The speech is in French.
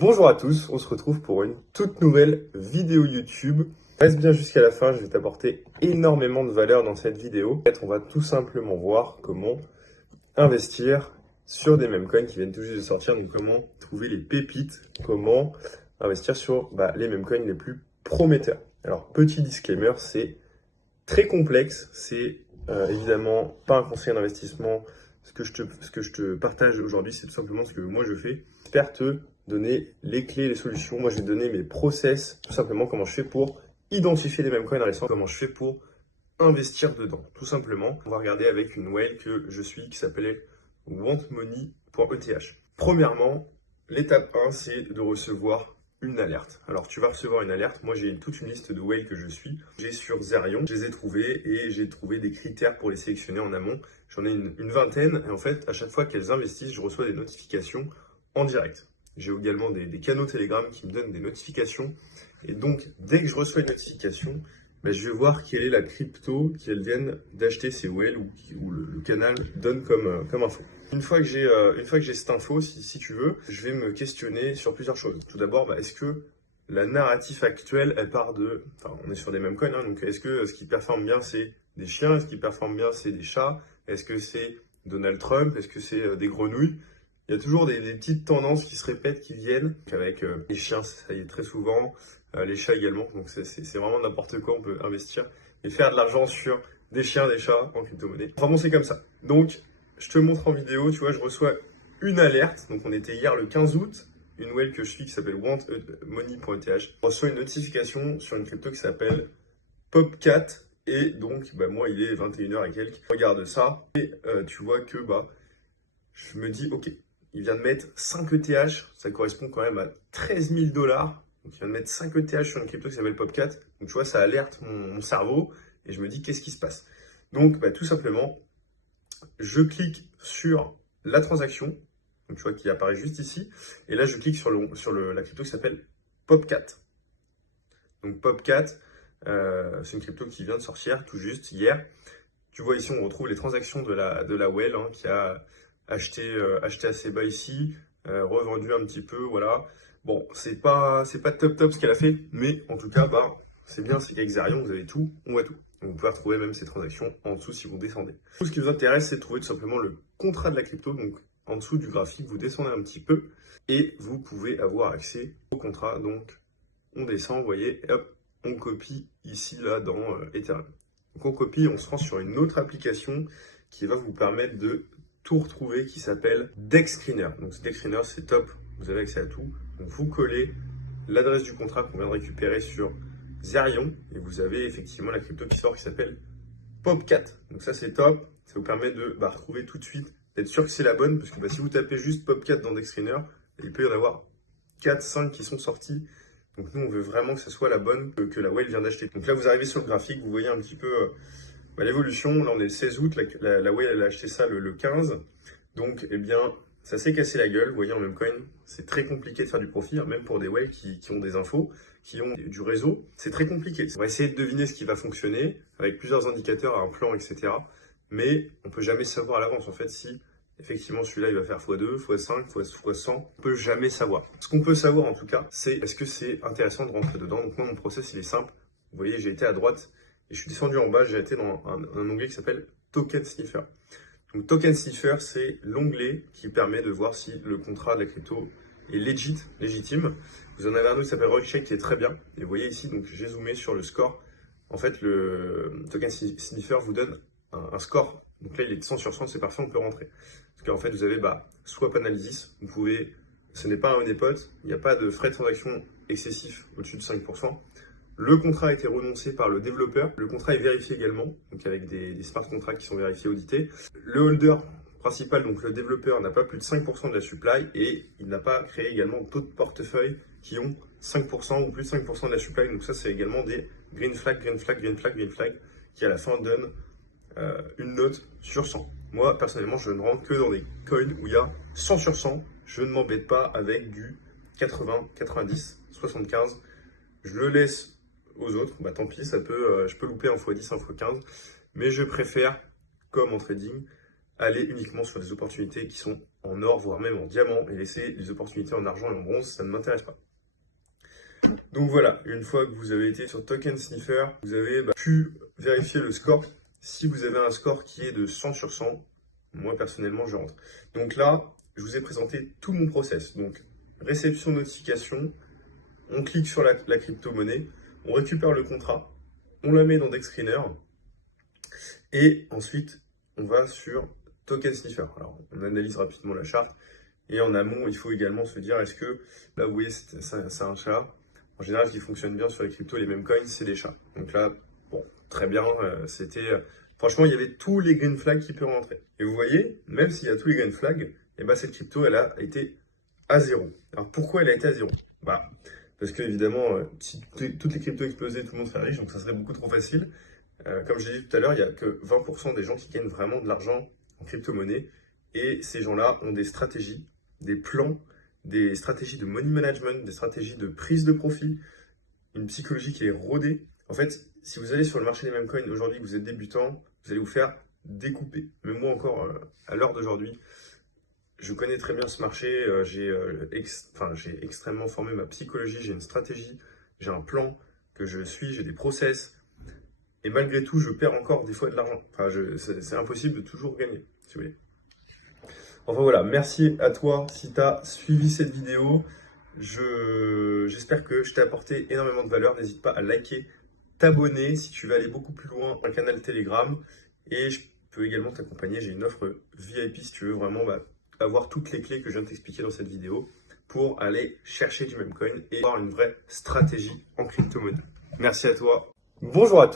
Bonjour à tous, on se retrouve pour une toute nouvelle vidéo YouTube. Reste bien jusqu'à la fin, je vais t'apporter énormément de valeur dans cette vidéo. En fait, on va tout simplement voir comment investir sur des meme coins qui viennent tout juste de sortir. Donc comment trouver les pépites, comment investir sur les meme coins les plus prometteurs. Alors petit disclaimer, c'est très complexe, c'est évidemment pas un conseil d'investissement. Ce que je te partage aujourd'hui, c'est tout simplement ce que moi je fais. J'espère te donner les clés, les solutions. Moi, je vais te donner mes process, tout simplement comment je fais pour identifier les meme coins récents, comment je fais pour investir dedans. Tout simplement, on va regarder avec une whale que je suis qui s'appelait wantmoney.eth. Premièrement, l'étape 1, c'est de recevoir une alerte. Alors, tu vas recevoir une alerte. Moi, j'ai toute une liste de whales que je suis. J'ai sur Zerion, je les ai trouvés et j'ai trouvé des critères pour les sélectionner en amont. J'en ai une vingtaine et en fait, à chaque fois qu'elles investissent, je reçois des notifications en direct. J'ai également des canaux Telegram qui me donnent des notifications. Et donc, dès que je reçois une notification, je vais voir quelle est la crypto qu'elles viennent d'acheter ces whales ou le canal donne comme info. Une fois que j'ai cette info, si tu veux, je vais me questionner sur plusieurs choses. Tout d'abord, est-ce que la narrative actuelle, elle part de... Enfin, on est sur des mêmes coins, donc est-ce que ce qui performe bien, c'est des chiens? Est-ce qui performe bien, c'est des chats? Est-ce que c'est Donald Trump? Est-ce que c'est des grenouilles? Il y a toujours des petites tendances qui se répètent, qui viennent, avec les chiens, ça y est très souvent, les chats également, donc c'est vraiment n'importe quoi, on peut investir et faire de l'argent sur des chiens, des chats en crypto-monnaie. Enfin bon, c'est comme ça. Donc, je te montre en vidéo, tu vois, je reçois une alerte, donc on était hier le 15 août, une whale que je suis qui s'appelle wantmoney.eth, je reçois une notification sur une crypto qui s'appelle Popcat, et donc, moi, il est 21h et quelques, je regarde ça, et tu vois que, je me dis, ok, il vient de mettre 5 ETH, ça correspond quand même à 13 000 dollars. Donc il vient de mettre 5 ETH sur une crypto qui s'appelle Popcat. Donc tu vois, ça alerte mon cerveau et je me dis, qu'est-ce qui se passe? Donc tout simplement, je clique sur la transaction, donc tu vois qui apparaît juste ici. Et là, je clique sur la crypto qui s'appelle Popcat. Donc Popcat, c'est une crypto qui vient de sortir tout juste hier. Tu vois ici, on retrouve les transactions de la whale qui a acheté assez bas ici, revendu un petit peu, voilà. Bon, c'est pas top ce qu'elle a fait, mais en tout cas, c'est bien, c'est qu'avec Zerion, vous avez tout, on voit tout. Donc, vous pouvez retrouver même ces transactions en dessous si vous descendez. Tout ce qui nous intéresse, c'est de trouver tout simplement le contrat de la crypto. Donc, en dessous du graphique, vous descendez un petit peu et vous pouvez avoir accès au contrat. Donc, on descend, vous voyez, et hop, on copie ici, là, dans Ethereum. Donc on copie, on se rend sur une autre application qui va vous permettre de tout retrouver, qui s'appelle DexScreener. Donc DexScreener, c'est top, vous avez accès à tout. Donc vous collez l'adresse du contrat qu'on vient de récupérer sur Zerion, et vous avez effectivement la crypto qui sort qui s'appelle Popcat. Donc ça c'est top, ça vous permet de retrouver tout de suite, d'être sûr que c'est la bonne, parce que si vous tapez juste Popcat dans DexScreener, il peut y en avoir 4, 5 qui sont sortis. Donc nous, on veut vraiment que ce soit la bonne que la whale vient d'acheter. Donc là, vous arrivez sur le graphique, vous voyez un petit peu l'évolution. Là, on est le 16 août, la whale, elle a acheté ça le 15. Donc, eh bien, ça s'est cassé la gueule. Vous voyez, en même coin, c'est très compliqué de faire du profit, même pour des whales qui ont des infos, qui ont du réseau. C'est très compliqué. On va essayer de deviner ce qui va fonctionner avec plusieurs indicateurs, un plan, etc. Mais on peut jamais savoir à l'avance, en fait, si effectivement, celui-là, il va faire x2, x5, x100. On peut jamais savoir. Ce qu'on peut savoir, en tout cas, c'est est-ce que c'est intéressant de rentrer dedans. Donc moi, mon process, il est simple. Vous voyez, j'ai été à droite et je suis descendu en bas. J'ai été dans un onglet qui s'appelle Token Sniffer. Donc Token Sniffer, c'est l'onglet qui permet de voir si le contrat de la crypto est légitime. Vous en avez un autre qui s'appelle Rockcheck qui est très bien. Et vous voyez ici, donc j'ai zoomé sur le score. En fait, le Token Sniffer vous donne un score. Donc là, il est de 100 sur 100, c'est parfait, on peut rentrer. Parce qu'en fait, vous avez Swap Analysis, vous pouvez, ce n'est pas un honeypot, il n'y a pas de frais de transaction excessif au-dessus de 5%. Le contrat a été renoncé par le développeur. Le contrat est vérifié également, donc avec des smart contracts qui sont vérifiés, audités. Le holder principal, donc le développeur, n'a pas plus de 5% de la supply et il n'a pas créé également d'autres portefeuilles qui ont 5% ou plus de 5% de la supply. Donc ça, c'est également des green flag, green flag, green flag, green flag, qui à la fin donnent une note sur 100. Moi, personnellement, je ne rentre que dans des coins où il y a 100 sur 100. Je ne m'embête pas avec du 80, 90, 75. Je le laisse aux autres. Tant pis, je peux louper un x10, un x15. Mais je préfère, comme en trading, aller uniquement sur des opportunités qui sont en or, voire même en diamant, et laisser les opportunités en argent et en bronze, ça ne m'intéresse pas. Donc voilà, une fois que vous avez été sur Token Sniffer, vous avez pu vérifier le score. Si vous avez un score qui est de 100 sur 100, moi personnellement je rentre. Donc là, je vous ai présenté tout mon process. Donc réception notification, on clique sur la crypto-monnaie, on récupère le contrat, on la met dans DexScreener, et ensuite on va sur Token Sniffer. Alors on analyse rapidement la charte, et en amont, il faut également se dire, est-ce que, là vous voyez, c'est un chat. En général, ce qui fonctionne bien sur les cryptos, les mêmes coins, c'est des chats. Donc là, bon, très bien, franchement, il y avait tous les green flags qui peuvent rentrer. Et vous voyez, même s'il y a tous les green flags, et cette crypto, elle a été à zéro. Alors pourquoi elle a été à zéro? Bah, parce que évidemment, si toutes les cryptos explosaient, tout le monde serait riche, donc ça serait beaucoup trop facile. Comme je l'ai dit tout à l'heure, il n'y a que 20% des gens qui gagnent vraiment de l'argent en crypto-monnaie. Et ces gens-là ont des stratégies, des plans, des stratégies de money management, des stratégies de prise de profit, une psychologie qui est rodée. En fait, si vous allez sur le marché des meme coins aujourd'hui, que vous êtes débutant, vous allez vous faire découper. Même moi encore, à l'heure d'aujourd'hui, je connais très bien ce marché, j'ai extrêmement formé ma psychologie, j'ai une stratégie, j'ai un plan que je suis, j'ai des process. Et malgré tout, je perds encore des fois de l'argent. Enfin, c'est impossible de toujours gagner, si vous voulez. Enfin voilà, merci à toi si tu as suivi cette vidéo. J'espère que je t'ai apporté énormément de valeur. N'hésite pas à liker, t'abonner si tu veux aller beaucoup plus loin, un canal Telegram. Et je peux également t'accompagner. J'ai une offre VIP si tu veux vraiment avoir toutes les clés que je viens de t'expliquer dans cette vidéo pour aller chercher du meme coin et avoir une vraie stratégie en crypto-monnaie. Merci à toi. Bonjour à tous.